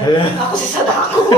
Ako si Sadako.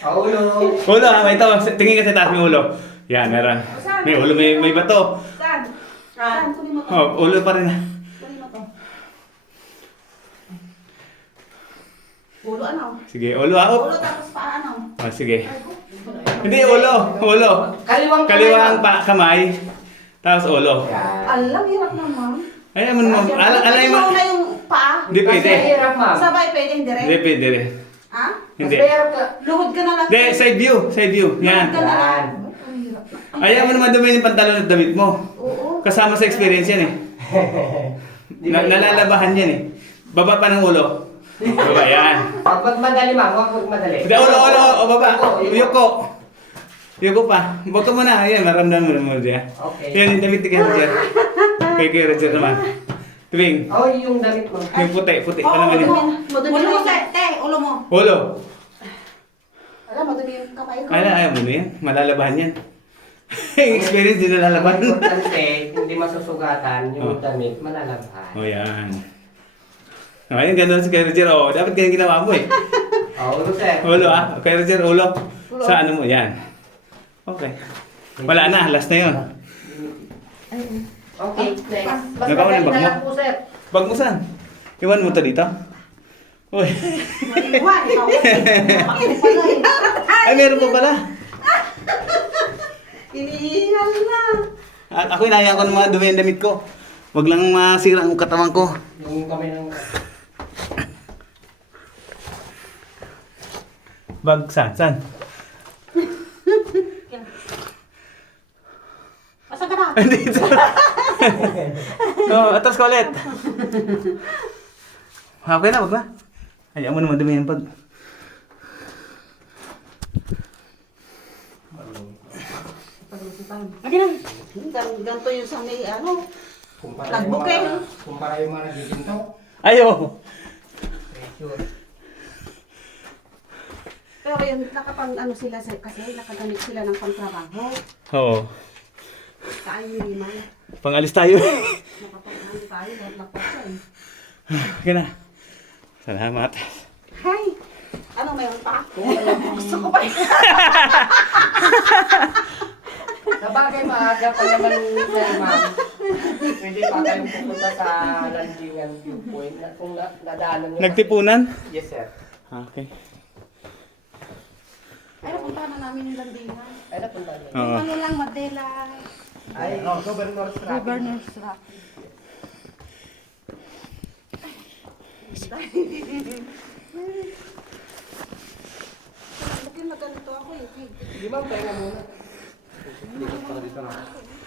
Ah, ulo. Ulo ha, may ito. Tingin ka sa taas may ulo. Yan, meron. May ulo, may, may bato. Saan? Ah. Saan? Kunin mo to. Oh, ulo pa rin. Kunin mo to. Ulo ano? Sige, ulo ha. Ulo Oh. tapos paa ano? Oh, sige. Hindi, ulo. Ulo. Kaliwang kamay, Kaliwa ang ma'am. pa kamay. Tapos ulo. Alam, hirap naman. Ay, ano mo, ala, ala Pwede mo. Hindi pwede. Kasi hirap, ma'am. Sabay pwede, hindi rin. Hindi, pwede rin. Ha? Hindi. Mas mahirap ka. Luhod ka na lang. Hindi, side view. Side view. Luhod ka Yan. na lang. Yan. Ang hirap. Ayaw mo naman dumayin yung pantalon at damit mo. Oo. Kasama sa experience yan eh. Na, ba? nalalabahan yan eh. Baba pa ng ulo. Baba, yan. Pag magmadali, ma'am. Huwag magmadali. Hindi, ulo, ulo, o baba. Yuko, yuko. Pa. Huwag ka muna. Ayan, maramdaman mo naman diyan. Okay. Yan yung damit ni Kuya Roger. Kay Kuya Roger naman. Tuwing. Oh, yung damit mo. Yung puti, puti. Oo, Ano naman ulo mo. yun? Madumi Ulo mo. mo, te, te, ulo mo. Ulo. Alam, madumi yung kamay ko. Ay, ayaw mo na yan. Malalabahan yan. Yung experience din Ang nalalabahan. importante, hindi masusugatan yung Oh. damit, malalabhan. O yan. O, yan, ganun si Kuya Roger. O, dapat ganyan ginawa mo eh. Oh, ulo, sir. Ulo ah. Kuya Roger, ulo. Sa ano mo? Yan. Okay. Wala na. Last na yun. Okay, next. Mas Nagawa ng madali bag na mo? lang po, sir. Bag mo saan? Iwan mo to dito? Uy. Iwan, ikaw. Bakit pala eh. Ay, meron pa pala. Iniingal na. At ako inayaan ko ng mga dumi ang damit ko. Huwag lang masira ang katawan ko. Yung kami ng... Bag saan? Saan? Asa ka na? Dito. oh, atras ko ulit. Okay na, wag na. Hayaan mo naman dumi yung pag... Lagi na. Gan- Ganito yung sa may ano. Yung mga... Kumpara yung mga nagiginto. Ayo! Pero yun, nakapang ano sila kasi nakagamit sila ng pangtrabaho. Oo. Kaayo liman. Pangalis tayo. Nakapang ano tayo, lahat na kotse eh. okay na. Salamat. Hi! Ano, mayroon pa ako? Gusto ko pa Sa bagay, maaga pa naman, sir, ma'am. Pwede pa kayong pupunta sa landingan viewpoint na kung na, nadaanan nyo. Nagtipunan? Yes, sir. Okay. Ay, napunta na namin yung landingan. Ay, napunta nyo. Oo. Ano lang, Madela. Ay, oh, Governor's Traffic. Governor's Rock. Bakit maganito ako eh? Di ba, pahinga muna.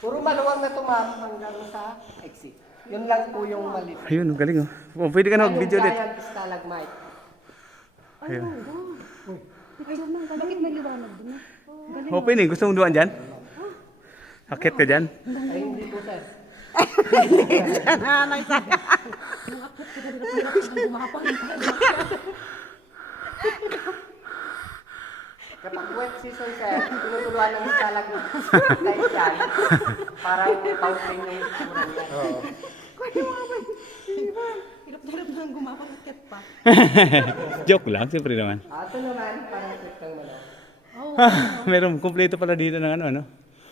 Puro maluwang na tumama hanggang sa exit. Yun lang po yung mali. Ayun, ang galing oh. oh pwede ka na mag-video ulit. Giant stalagmite. Ayun. Bakit may liwanag dun? Open eh. Gusto mong dumaan dyan? Akit ka dyan? Ay, hindi po, sir. Kapag wet season, sir, tinutuluan ng stalagmite. Kahit yan, parang fountain yung itsura niya. Oo. Hilap-hilap na ang gumapakit pa. Joke lang, siyempre naman. Ah, Ito naman, parang cute ng manok. Ah, meron kumpleto pala dito ng ano, ano?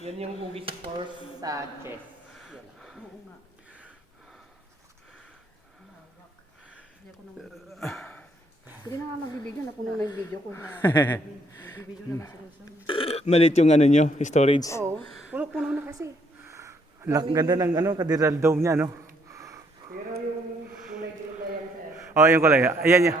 Yun yung boobies force sa chest. Yun. Hindi na nga magbibideo, napuno na yung video ko. Magbibideo na kasi Malit yung ano nyo, storage. Oo, puno-puno na kasi. Lak, ganda ng ano, cathedral dome niya, no? Oh, yung kulay. Ayan niya.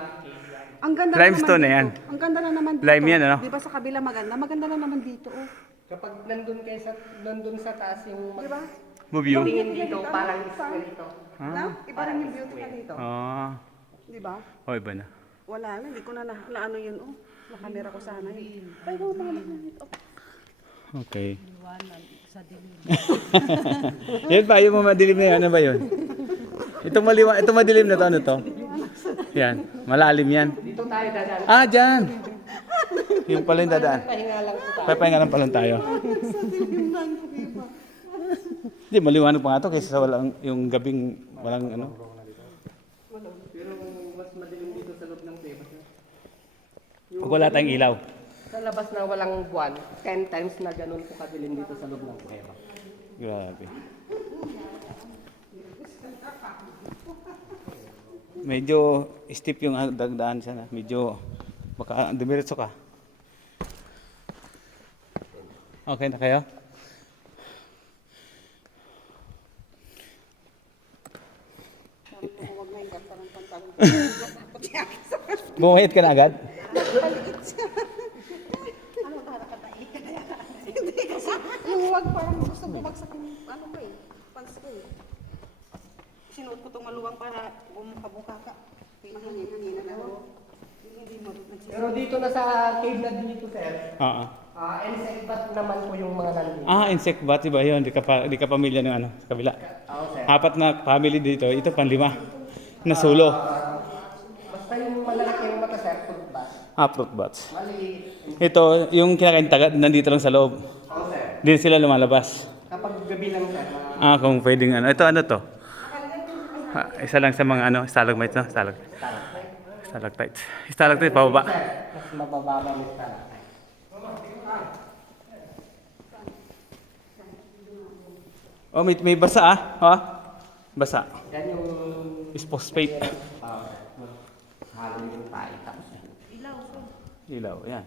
Ang ganda Limestone na na naman yan. dito. Ang ganda na naman dito. Lime yan, ano? Di ba sa kabila maganda? Maganda na naman dito, oh. Kapag nandun kayo sa, nandun sa taas yung mag- Di ba? Move you. tingin dito, parang ganito. Na? Iba rin yung beauty na dito. Ah. Di ba? Oh, iba na. Wala na, hindi ko na na, na ano yun, oh. Nakamera ko sana yun. Ay, oh, mga mga oh. Okay. yan ba, yung mga madilim na yan, ano ba yun? Itong maliwa, itong madilim na to, ano to? Yan, malalim yan. Dito tayo dadaan. Ah, dyan! Yung pala yung dadaan. Papahinga lang pala tayo. Hindi, maliwanag pa nga to kaysa sa walang, yung gabing walang ano. Pero mas madilim dito sa loob ng kuweba. Pag wala tayong ilaw. Sa labas na walang buwan, 10 times na ganun po kadilim dito sa loob ng kuweba. Grabe. Medyo steep yung dagdaan siya na. Medyo baka dumiretso ka. Okay na kayo? Bumahit ka na agad? Yung huwag parang gusto bumagsak yung ano ko eh. Pants ko eh. Sinuot ko itong maluwang para bumuka-buka ka. Hingin-hingin na ako. Hindi mo nagsisi. Pero dito na sa cave na dito, sir, Oo. ah insect bat naman po yung mga nandito. Ah, insect bat, diba yun? Di ka, pa, di ka pamilya ng ano, sa kabila. Oo, sir. Apat na family dito, ito panlima. Na solo. Basta yung malalaki yung mata, sir, fruit bat. Ah, fruit bats. Maliit. Ito, yung kinakain taga, nandito lang sa loob. Oo, sir. Di sila lumalabas. Kapag gabi lang, sir, mga Ah, kung pwedeng ano. Ito ano to? Ah, isa lang sa mga ano, stalagmites no? Stalag stalactites. Stalactites, pababa. mas mabababa mo sa Oh, may, may basa ah. Ha? Basa. Yan yung Is phosphate. ah, halo yung tayo. Tapos, Ilaw, yan.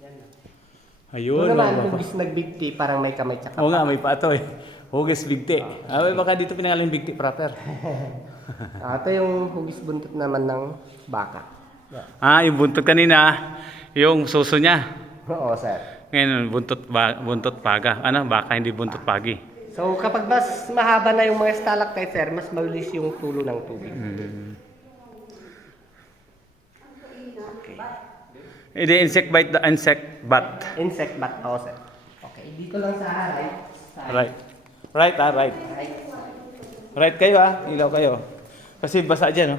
yan na. Ayun. Ito naman, oh, bis nagbigti, parang may kamay tsaka. Oo nga, may pato eh. Hugis bigti. Ah, may baka dito pinangalan bigti proper. Ah, ito yung hugis buntot naman ng baka. Ah, yung buntot kanina, yung suso niya. Oo, sir. Ngayon, buntot, ba, buntot paga. Ano, baka hindi buntot pagi. So, kapag mas mahaba na yung mga stalactite, sir, mas mabilis yung tulo ng tubig. Mm. Hindi, insect bite, the insect bat. Insect bat, oo, sir. Okay, dito lang sa side. Right. Right, ah, right. Right. Kayo ah, ilaw kayo. Kasi basa dyan, no?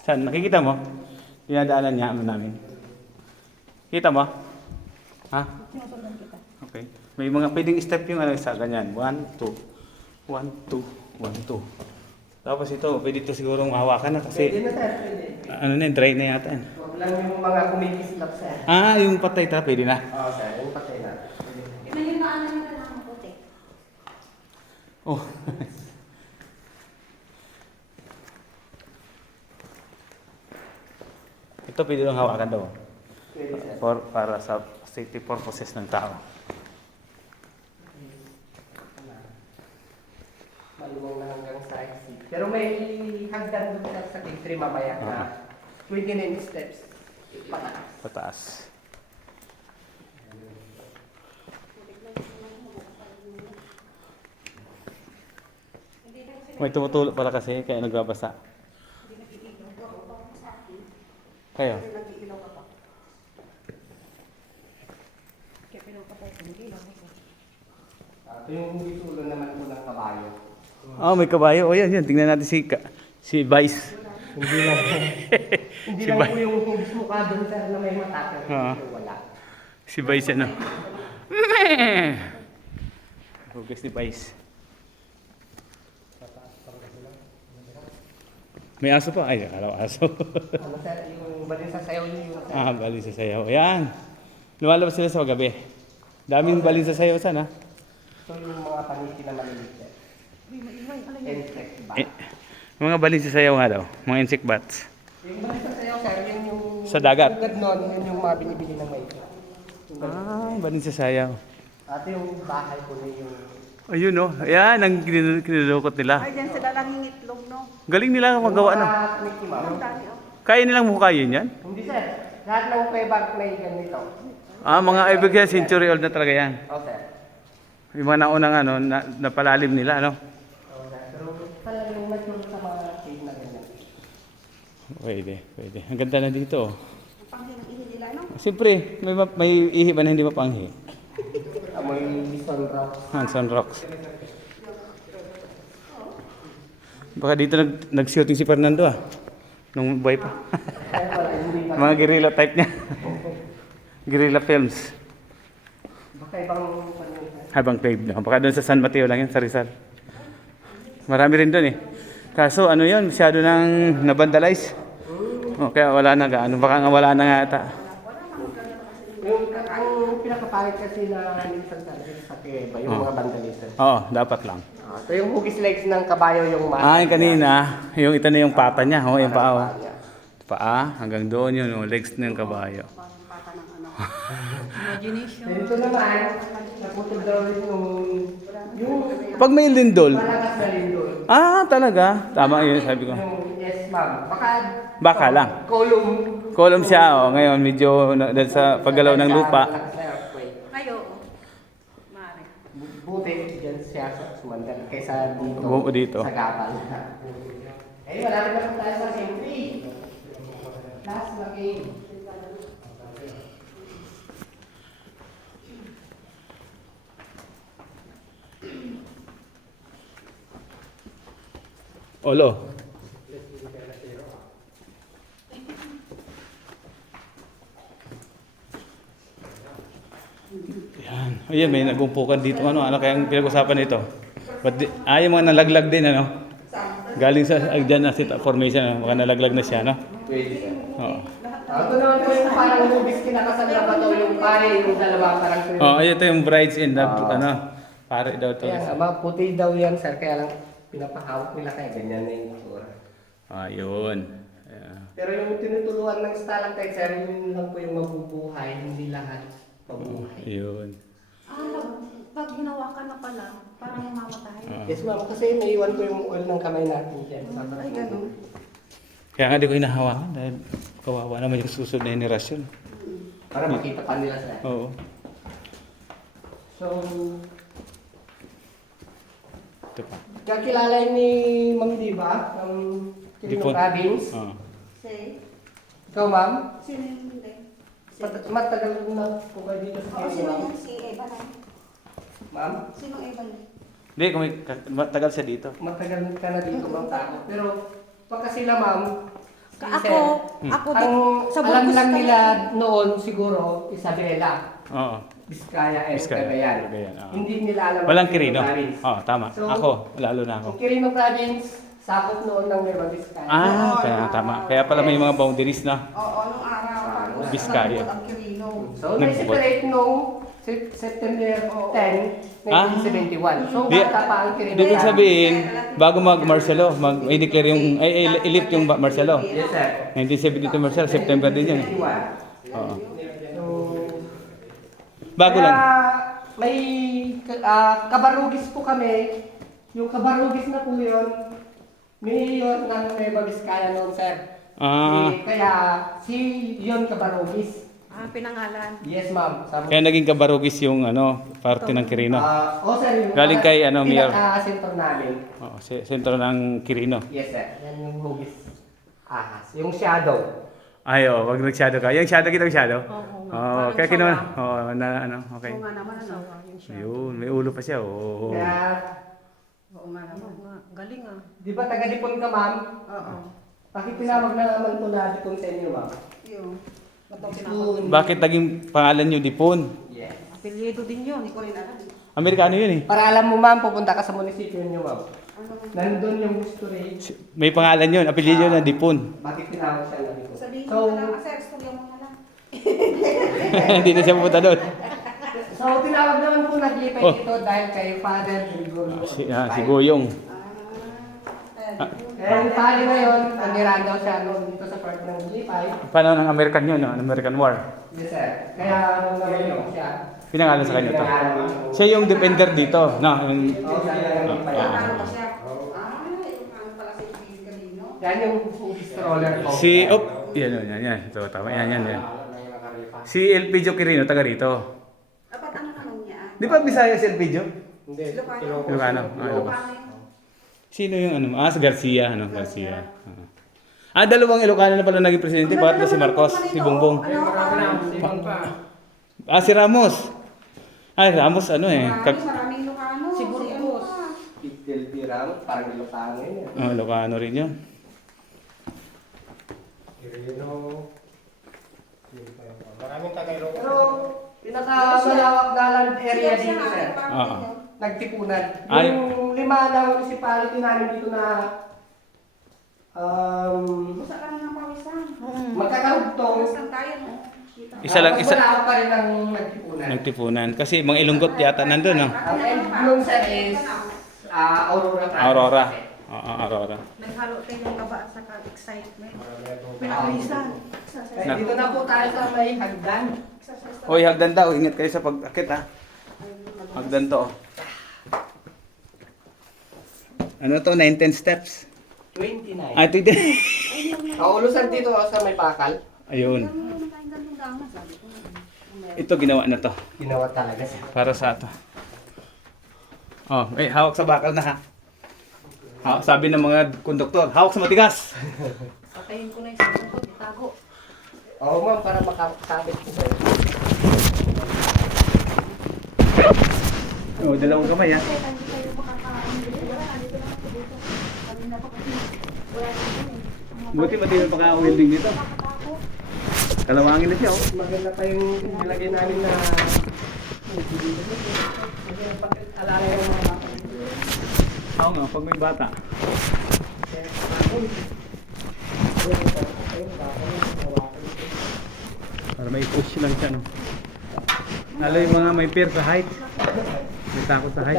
Saan? Nakikita mo? Dinadaanan niya ano namin. Kita mo? Ha? Okay. May mga pwedeng step yung ano sa ganyan. One, two. One, two. One, two. Tapos ito, pwede ito siguro hawakan na Pwede kasi na, sir. Pwede. ano na, dry na yata. Huwag lang yung mga kumikislap, sir. Ah, yung patay ta, pwede na. Oo, sir. Yung patay na. Pwede. Ito yung naano yung kailangan puti. Oh. ito pwede lang hawakan daw. For, para sa safety purposes ng tao. Maluwang na hanggang sa exit. Pero may hagdan doon sa tree mamaya na 29 steps. Pataas. Pataas. May tumutulog pala kasi, kaya nagbabasa. Kayo? Ah, Ito yung bisulo naman po ng kabayo. Oh, may kabayo. O yan, yan. Tingnan natin si, Ka- si Vice. Hindi lang Hindi Si lang po yung hugis mukha doon sir na may mata pero Oo. yung wala. Si Vice ano? Meh! Hugas ni Vice. May aso pa? Ay, akala ko aso. Sir, yung balin sa sayaw niyo yung ah, balin sa sayaw. Ayan. Lumalabas sila sa gabi. Daming balin sa sayaw sana. Ito yung mga paniki na maliliit sir. Insect bat. Eh, mga balin sa sayaw nga daw. Mga insect bats. Yung balin sa sayaw sir, yun yung... Sa dagat. Yung nun, yun yung mga binibili ng may. Ah, balin sa sayaw. At yung bahay ko na yung... Ayun oh. Ayan, ang kin- kinulukot nila. Ay, dyan sila lang yung itlog? Galing nila magawa. Mga Mickey Mouse. Oh. Kaya nilang hukayin yan? Hindi sir, lahat ng kuweba may ganito. Ah, mga ibig yan, century old na talaga yan. Oo sir. Yung mga naunang ano, na, napalalim nila, ano? Oo sir. Pero talagang mature sa mga cave na ganyan. Pwede, pwede. Ang ganda na dito. oh. Ang panghi ng ihi nila, no? Siyempre, may, ma- may ihi ba na hindi mapanghi? Amoy bison rock. Hanson Rocks. Baka dito nag, nag-shooting si Fernando ah. Nung buhay pa. Mga guerrilla type niya. guerrilla films. Baka ibang. Habang cave na. Baka doon sa San Mateo lang yun, sa Rizal. Marami rin doon eh. Kaso ano yun, masyado nang nabandalize. Oh, kaya wala na gaano. Baka nga wala na nga ata. Yung, ang pinakapangit kasi na minsan talaga sa keba, yung Oh. mga vandalism. Oo, dapat lang. Ah, ito yung hugis legs ng kabayo yung mata. Ah, yung kanina, yung ito na yung pata niya. Oh, yung paa. oh. niya. Paa, hanggang doon yun. Oh, legs ng kabayo. Parang pata ng ano. Imagination. Ito naman, naputol daw rin yung, yung Pag may lindol, malakas na lindol. ah, talaga. Tama yun, sabi ko. Yung, yes ma'am, baka, Baka lang. column. Kolom siya, oh. Ngayon, medyo na- dahil sa paggalaw ng lupa. Malakas na. Ay, oo. Maaari. Buti dyan siya sa sumandal kaysa dito, Bu- dito. sa gapal. Eh, malapit na tayo sa game 3. Last na game. Olo. Yan. Ayan, may nagumpukan dito. Ano, ano kaya ang pinag-usapan nito? But di, ah, yung mga nalaglag din, ano? Galing sa, ah, dyan na sit formation, ano? Baka nalaglag na siya, no? Pwede. Oo. Ah, Ito naman po yung parang movies kinakasal na ba daw yung pare, yung dalawa parang Oh, ay, ito yung brides in the, Ah. ano? Pare daw to. Kaya nga, mga puti daw yan sir, kaya lang pinapahawak nila kaya ganyan na yung itsura. Ah, yun. Ayan. Pero yung tinutuluan ng stalactite sir, yun lang po yung mabubuhay, hindi lahat mabuhay. Yun. Ah, nag- pag hinawakan na pala, parang mamamatay. Ah. Yes ma'am, kasi naiwan ko yung oil ng kamay natin dyan. Ay, ganun. Kaya nga di ko hinahawakan dahil kawawa naman yung susunod na henerasyon. Para makita pa nila sir. Oo. So, Ito pa. kakilala ni Ma'am Diba, ang Di Kilino po. Province. Oo. Si? Ikaw ma'am, Sino yung hindi? Mat- matagal na po kayo dito sa Oo, sino ma'am. yung si Evan? ah? Ma'am, Sino Evan? Hindi, kung matagal siya dito. matagal ka na dito ma'am tao. Pero, pagka sila ma'am, si Ka- Sir, Ako, ako ang din. Sa alam Burgos lang kami. nila noon siguro, Isabela, Oo. Vizcaya, and Vizcaya, Cagayan. Cagayan, oo. Hindi nila alam. Walang ang kirino. Province. Oo, tama. So, Ako, lalo na ako. Ang Quirino Province, sakop noon ng Nueva Vizcaya. Ah, kaya tama. Kaya pala may mga boundaries na. Oo, nung Quirino. So, na-separate noong Sep- September 10, Ah. 1971. So, Di- bata pa ang Quirino. Ibig sabihin, bago mag-Marcelo, mag i-declare yung, ay, ay, i-lift yung ba- Marcelo. Yes, sir. 1972 Marcelo, September din yun. eh. 71. Oo. So, Bago kaya, lang. may ah, kabarugis po kami. Yung kabarugis na po yun, mayor ng Nueva Vizcaya noon, sir. Ah, Eh, kaya, si yun kabarugis. Ah, pinangalan. Yes, ma'am. Sabi- kaya naging kabarugis yung ano, parte ng Quirino. Ah, oh, sir. yung Galing kay, ano, Mayor. Pinaka-center namin. Oo, se- sentro ng Quirino. Yes, sir. Yan yung hugis. Ahas. Yung shadow. Ay, oh, wag nag-shadow ka. Yung shadow, kita yung shadow? Oo nga. Oo, Parang kaya kinuha. sawa. Oo, na ano, okay. Oo nga naman, asawa. Yun siya. Yun, may ulo pa siya. Oo. Kaya, Oo nga naman. Oo nga. Galing ah. di ba taga-dipon ka, ma'am? Oo. Pakitinawag na naman po na dipon sa inyo, ma'am. Yun. Ba't daw Dipon. tinawag? Bakit naging pangalan nyo Dipon? Yes. Apelyido din yun. Hindi ko rin alam. Amerikano yun eh. Para alam mo, ma'am, pupunta ka sa munisipyo niyo, ma'am. Ano? Nandun yung history. May pangalan yun, apelyido na Dipon. Bakit tinawag siya na dipon? Sabihin So, mo na lang, sir, istorya mo na lang. Hindi na siya pupunta doon. so, tinawag naman po naglipay Oh. dito dahil kay Father Gregorio. Si, ah, si Goyong. Ah, And pali na yun, nanirahan daw siya noon dito sa part ng Lipay. Paano ng American yun, no? Ang American War? Yes, sir. Kaya nung nagayon siya, Pinangalan sa kanya to. Siya yung defender dito. No, yung, Oo, siya yung Lipay. Ah. Ah, yung ano. Yan yung stroller ko. si, op, yan, yan, yan, yan. Ito, tama, yan, yan, yan. Si Elpidio Quirino, taga rito. Dapat ano naman niya? Di ba Bisaya si Elpidio? Hindi, Ilocano. Ilocano. Ah, Ilocano. Sino yung ano? Ah, si Garcia, ano? Garcia. Ah, dalawang Ilocano na pala naging presidente. Bakit na si Marcos, si Bongbong? Ano. Ah, si Ramos. Ay, Ramos ano eh. Marami, Kag maraming Ilocano. Si Burgos. pa? Itil Piram, parang Ilocano yun. eh. oh, Ilocano rin yun. Maraming taga Ilocos. Pero, Pinakamalawak galan area dito, sir. Oo. Ah. Nagtipunan. Ay. Yung lima na municipality namin dito na um, Basta ka ng pawisan. Hmm. magkakahugtong. Tayo, no? Isa lang, isa- Malawak pa rin ang nagtipunan. Nagtipunan. Kasi mga ilunggot yata nandun, no? Ang end bloom, is ah, Aurora Travis. Aurora. Oo, Aurora. Naghalo tayo ng kaba at saka excitement. Pinakalisan. Kaya dito na po tayo sa may hagdan. Hoy, hagdan daw. Ingat kayo sa pag-akit, ha? Hagdan to. oh. Ano to? 19 steps. 29. Ah, ito ito. Kaulusan dito oh, sa may bakal. Ayun. Ito ginawa na to. Ginawa talaga siya. Para sa ato. Oh, eh, hawak sa bakal na ha. Hawak, sabi ng mga konduktor, hawak sa matigas. Patayin ko na yung sabon ko, itago. Oo ma'am, para makasabit ko sa'yo. Oh, dalawang kamay ha. Buti pati yung paka-welding dito. Kalawangin na siya oh. Maganda pa yung nilagay namin na alala yung mga. Oo nga, pag may bata. Para may push lang siya no. Lalo yung mga may fear sa height. May takot sa height.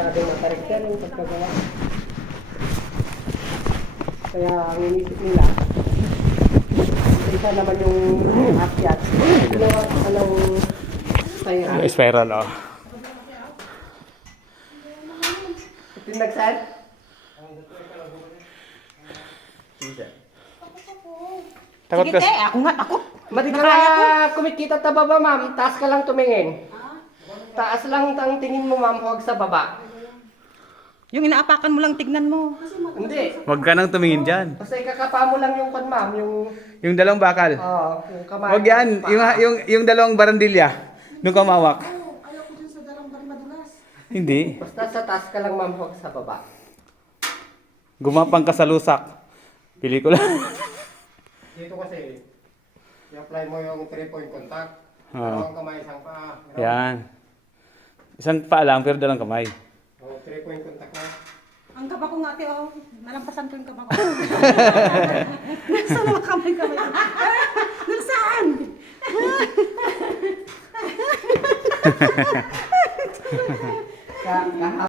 Kaya ang inisip nila, isa naman yung akyat. Ginawa ko anong spiral. Spiral oh. Ito nagsan? Takot Sige, ka. te, ako nga takot. Ba't ka na kumikita ta baba, ma'am? Taas ka lang tumingin. Taas lang ang tingin mo, ma'am, huwag sa baba. Yung inaapakan mo lang, tignan mo. Hindi. Huwag ka nang tumingin dyan. Basta ikakapa mo lang yung pan, ma'am, yung, Yung dalawang bakal. oh, yung kamay. Huwag yan. Yung, yung, yung dalawang barandilya. Nung kamawak. Hindi. Basta sa taas ka lang, ma'am, huwag sa baba. Gumapang ka sa lusak. Lang. Dito kasi, i-apply mo yung 3-point contact. Oo. Dalawang kamay, isang paa. Yan. Isang paa lang pero dalawang kamay. Oh, 3-point contact na. Ang kaba ko nga, te, oh. Nalampasan ko yung kaba ko. Nasaan ang kamay kamay? Nasaan?